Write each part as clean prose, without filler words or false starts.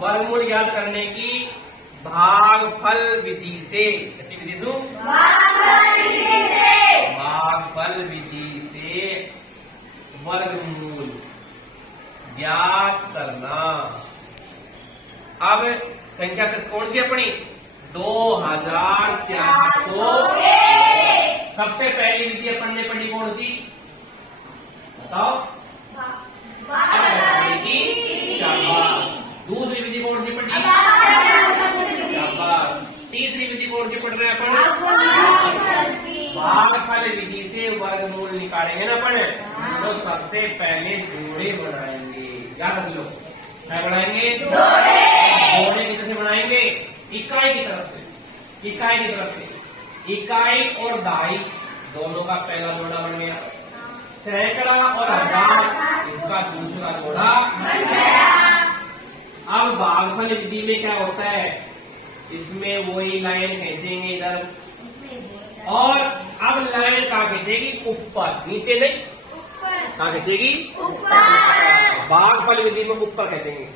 वर्गमूल ज्ञात करने की भागफल विधि से, कैसी विधि से? भागफल विधि से वर्गमूल ज्ञात करना। अब संख्या कौन सी अपनी? 2400। सबसे पहली विधि अपन ने पढ़ी कौन सी बताओ? दूसरी विधि कौन सी पढ़ी? तीसरी विधि कौन सी पढ़ रहे हैं अपन? भागफल विधि से वर्गमूल निकालेंगे ना अपन, तो सबसे पहले जोड़े बनाएंगे। याद रख लो, क्या बनाएंगे? जोड़े किधर से बनाएंगे? इकाई की तरफ से। इकाई की तरफ से इकाई और दहाई दोनों का पहला जोड़ा बन गया। सैकड़ा और हजार इसका दूसरा जोड़ा बन गया। अब भागफल विधि में क्या होता है? इसमें वही लाइन खींचेंगे इधर, और अब लाइन कहाँ खींचेगी? ऊपर, नीचे नहीं। कहाँ खींचेगी? भागफल विधि में ऊपर खींचेंगे।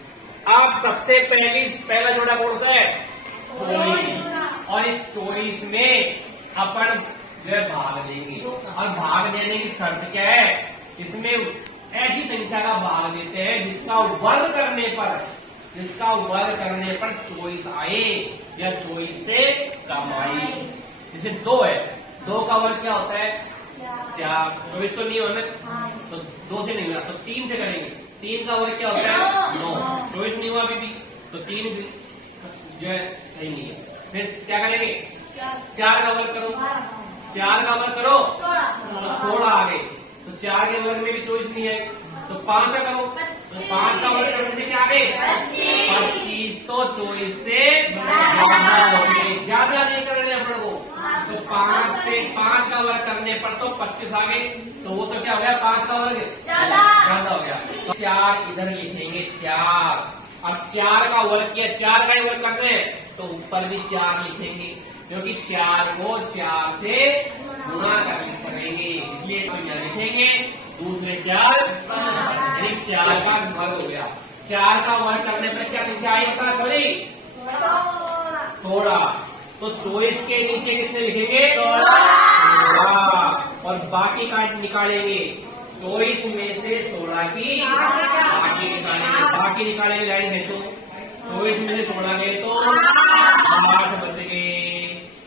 अब सबसे पहला जोड़ा कौन सा है? 24। और इस 24 में अपन जो है भाग देंगे, और भाग देने की शर्त क्या है? इसमें ऐसी संख्या का भाग देते हैं जिसका वर्ग करने पर 24 आए या 24 से कम आए। जैसे 2 है, 2 का वर्ग क्या होता है? 4। 24 तो नहीं होना, तो 2 से नहीं मिला तो 3 से करेंगे। 3 का वर्ग क्या होता है? 9। 24 नहीं हुआ अभी भी, तो 3 जो है सही नहीं है। फिर क्या करेंगे? 4 का वर्ग करो, 4 का वर्ग करो तो 16 आ गए। तो 4 के वर्ग में भी 24 नहीं है, तो 5 का करो, तो 5 का वर्ग करने से क्या आ गए? 25। तो 24 से ज्यादा हो गए, ज्यादा नहीं करने अपन को। तो 5 का वर्ग करने पर तो 25 आ गए, तो वो तो क्या हो गया? 5 का वर्ग ज्यादा हो गया। तो 4 इधर लिखेंगे 4। अब 4 का वर्ग किया, 4 का ही वर्ग करते हैं तो ऊपर भी 4 लिखेंगे, क्योंकि 4 को 4 से गुणा करेंगे, इसलिए तो यहाँ लिखेंगे दूसरे 4 का वर्ग हो गया। 4 का वर्ग करने पर क्या संख्या आई? पता सॉरी 16। तो 24 के नीचे कितने लिखेंगे? 16। और बाकी का निकालेंगे, 24 में से 16 की बाकी निकालेंगे। लाइन खींचो, 24 में से 16 गए तो 8 बच गए।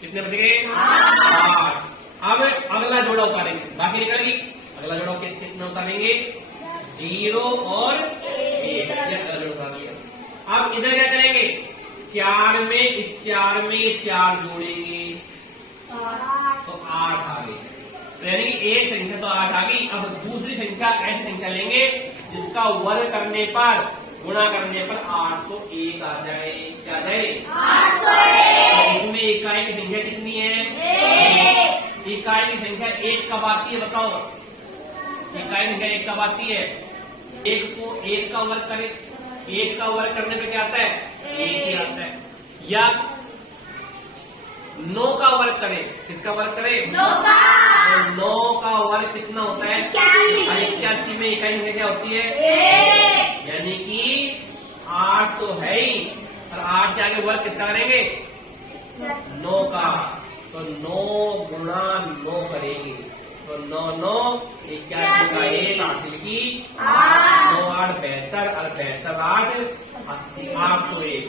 कितने बच गए? 8। अब अगला जोड़ा उतारेंगे, बाकी निकल गई। अगला जोड़ा कितना उतारेंगे? 0 और 1। अगला जोड़ा उतार लिया। अब इधर क्या करेंगे? 4 में इस 4 में 4 जोड़ेंगे तो 8 आ गई। यानी एक संख्या तो 8 आ गई। अब दूसरी संख्या ऐसी संख्या लेंगे जिसका वर्ग करने पर, गुणा करने पर 801 आ जाए। क्या जाए? 801। इसमें इकाई की संख्या कितनी है? 1। इकाई की संख्या 1 कब आती है बताओ? इकाई संख्या 1 कब आती है? 1 को 1 का वर्ग करें, 1 का वर्ग करने पे क्या आता है? 1 ही आता है। या 9 का वर्ग करें, किसका वर्ग करें? 9 का। तो 9 का वर्ग कितना होता है? 81 में इकाई संख्या क्या होती है? 1। यानी कि 8 तो है ही, और 8 के आगे वर्ग किसका करेंगे? 9 का। तो 9 गुणा 9 करेंगे, तो 9 9 81 का 1 हासिल की 9 8 72 और 72 8 80 801।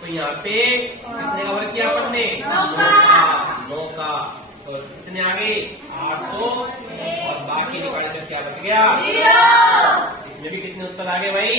तो यहाँ पे कितने का वर्ग किया अपन ने? 9 का। तो कितने आ गए? 800। और बाकी निकाले तो क्या बच गया? 0। इसमें भी कितने उत्तर आ गए भाई?